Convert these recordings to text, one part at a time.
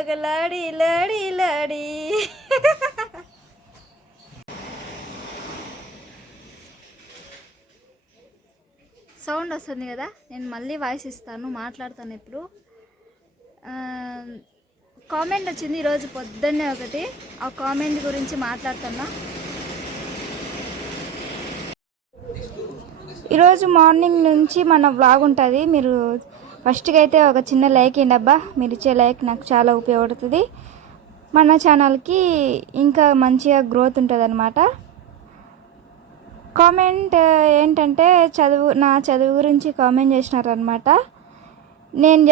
ఒక లాడి లాడి లాడి. సౌండ్ వస్తుంది కదా, నేను మళ్ళీ వాయిస్ ఇస్తాను, మాట్లాడతాను. ఇప్పుడు కామెంట్ వచ్చింది ఈరోజు పొద్దున్నే ఒకటి, ఆ కామెంట్ గురించి మాట్లాడుతున్నా. ఈరోజు మార్నింగ్ నుంచి మన వ్లాగ్ ఉంటుంది. మీరు ఫస్ట్గా అయితే ఒక చిన్న లైక్ ఇవ్వండి అబ్బా. మీరు ఇచ్చే లైక్ నాకు చాలా ఉపయోగపడుతుంది. మన ఛానల్కి ఇంకా మంచిగా గ్రోత్ ఉంటుంది అన్నమాట. కామెంట్ ఏంటంటే నా చదువు గురించి కామెంట్ చేసినారనమాట. నేను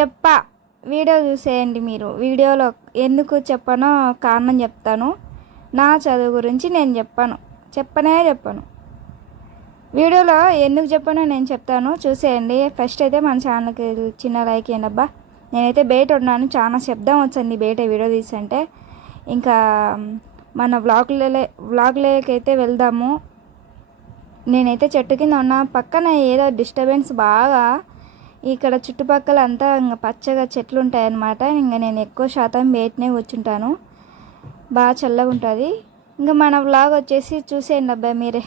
వీడియో చూసేయండి. మీరు వీడియోలో ఎందుకు చెప్పానో కారణం చెప్తాను. నా చదువు గురించి నేను చెప్పను. వీడియోలో ఎందుకు చెప్పానో నేను చెప్తాను, చూసేయండి. ఫస్ట్ అయితే మన ఛానల్కి చిన్న లైక్ ఇవ్వండి అబ్బా. నేనైతే బయట ఉన్నాను, చాలా శబ్దం వచ్చింది బయట వీడియో తీసంటే. ఇంకా మన వ్లాగ్లోకైతే వెళ్దాము. నేనైతే చెట్టు కింద ఉన్నా, పక్కన ఏదో డిస్టర్బెన్స్ బాగా. ఇక్కడ చుట్టుపక్కల అంతా ఇంకా పచ్చగా చెట్లు ఉంటాయన్నమాట. ఇంకా నేను ఎక్కువ శాతం బయటనే కూర్చుంటాను, బాగా చల్లగా ఉంటుంది. ఇంకా మన వ్లాగ్ వచ్చేసి చూసేయండి అబ్బాయి మీరే.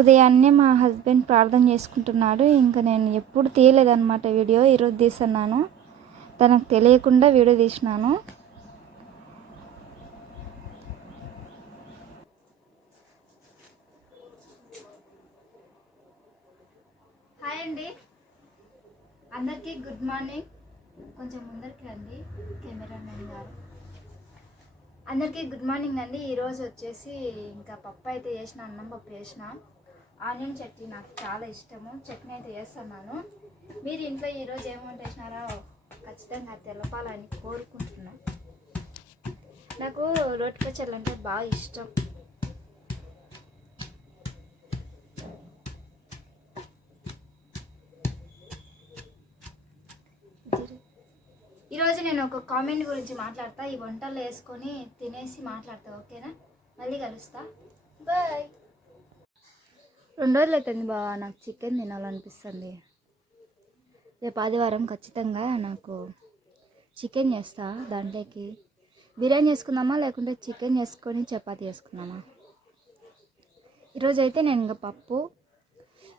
ఉదయాన్నే మా హస్బెండ్ ప్రార్థన చేసుకుంటున్నాడు. ఇంకా నేను ఎప్పుడు తీయలేదన్నమాట వీడియో, ఈరోజు తీస్తున్నాను. తనకు తెలియకుండా వీడియో తీసినాను. హాయ్ అండి అందరికీ, గుడ్ మార్నింగ్. కొంచెం ముందరికి రండి కెమెరామెన్ గారు. అందరికీ గుడ్ మార్నింగ్ అండి. ఈరోజు వచ్చేసి ఇంకా పప్పు అయితే చేసిన, అన్నం పప్పు చేసిన. ఆనియన్ చట్నీ నాకు చాలా ఇష్టము, చట్నీ అయితే చేస్తున్నాను. మీరు ఇంట్లో ఈరోజు ఏం వంట చేసినారో ఖచ్చితంగా తెలపాలని కోరుకుంటున్నాను. నాకు రోటి పచ్చళ్ళు అంటే బాగా ఇష్టం. ఈరోజు నేను ఒక కామెంట్ గురించి మాట్లాడతా. ఈ వంటలు వేసుకొని తినేసి మాట్లాడతా, ఓకేనా? మళ్ళీ కలుస్తా, బాయ్. 2 రోజులు అవుతుంది బాగా నాకు చికెన్ తినాలనిపిస్తుంది. రేపు ఆదివారం ఖచ్చితంగా నాకు చికెన్ చేస్తా. దాంట్లోకి బిర్యానీ చేసుకుందామా లేకుంటే చికెన్ చేసుకొని చపాతీ చేసుకుందామా? ఈరోజు అయితే నేను ఇంకా పప్పు,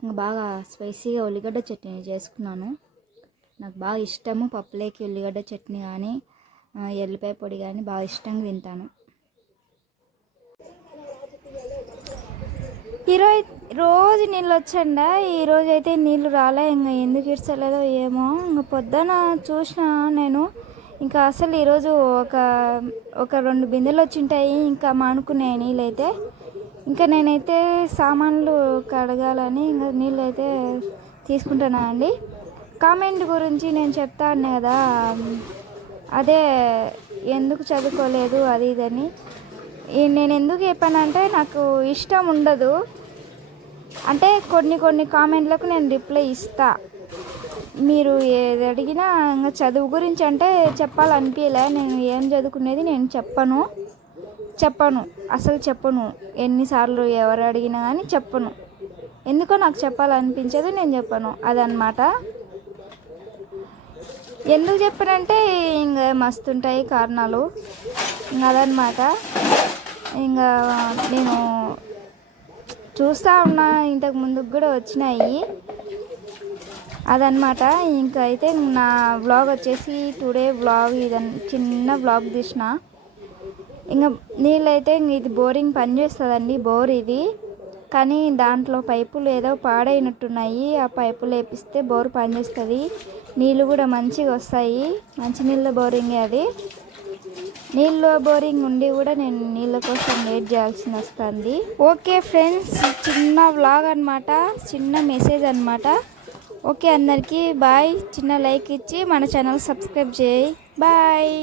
ఇంకా బాగా స్పైసీగా ఉల్లిగడ్డ చట్నీ చేసుకున్నాను. నాకు బాగా ఇష్టము పప్పులోకి ఉల్లిగడ్డ చట్నీ కానీ ఎల్లిపాయ పొడి కానీ బాగా ఇష్టంగా తింటాను. రోజు నీళ్ళు వచ్చండా, ఈరోజు అయితే నీళ్ళు రాలే. ఇంకా ఎందుకు ఇడ్చలేదో ఏమో. ఇంకా పొద్దున చూసిన నేను, ఇంకా అసలు ఈరోజు ఒక 2 బిందెలు వచ్చింటాయి. ఇంకా మానుకున్నాయి నీళ్ళు అయితే. ఇంకా నేనైతే సామాన్లు కడగాలని ఇంకా నీళ్ళు అయితే తీసుకుంటున్నా అండి. కామెంట్ గురించి నేను చెప్తాను కదా, అదే ఎందుకు చదువుకోలేదు అది ఇదని. నేను ఎందుకు చెప్పానంటే నాకు ఇష్టం ఉండదు. అంటే కొన్ని కామెంట్లకు నేను రిప్లై ఇస్తా. మీరు ఏది అడిగినా ఇంకా చదువు గురించి అంటే చెప్పాలనిపించలే. నేను ఏం చదువుకునేది నేను అసలు చెప్పను. ఎన్నిసార్లు ఎవరు అడిగినా కానీ చెప్పను. ఎందుకో నాకు చెప్పాలనిపించదు, నేను చెప్పను. అదనమాట. ఎందుకు చెప్పానంటే ఇంకా మస్తుంటాయి కారణాలు. ఇంకా అదనమాట. ఇంకా నేను చూస్తూ ఉన్నా, ఇంతకు ముందుకు కూడా వచ్చినాయి. అదనమాట. ఇంకా అయితే నా వ్లాగ్ వచ్చేసి టుడే వ్లాగ్, ఇదని చిన్న వ్లాగ్ తీసిన. ఇంకా నీళ్ళైతే ఇది బోరింగ్ పనిచేస్తుందండి, బోర్ ఇది. కానీ దాంట్లో పైపులు ఏదో పాడైనట్టున్నాయి. ఆ పైపులు వేపిస్తే బోర్ పనిచేస్తుంది, నీళ్ళు కూడా మంచిగా వస్తాయి. మంచినీళ్ళ బోరింగే అది. నీళ్ళ బోరింగ్ ఉండి కూడా నేను నీళ్ళ కోసం వెయిట్ చేయాల్సి వస్తుంది. ఓకే ఫ్రెండ్స్, చిన్న వ్లాగ్ అనమాట, చిన్న మెసేజ్ అనమాట. ఓకే అందరికీ బాయ్. చిన్న లైక్ ఇచ్చి మన ఛానల్ సబ్స్క్రైబ్ చేయి. బాయ్.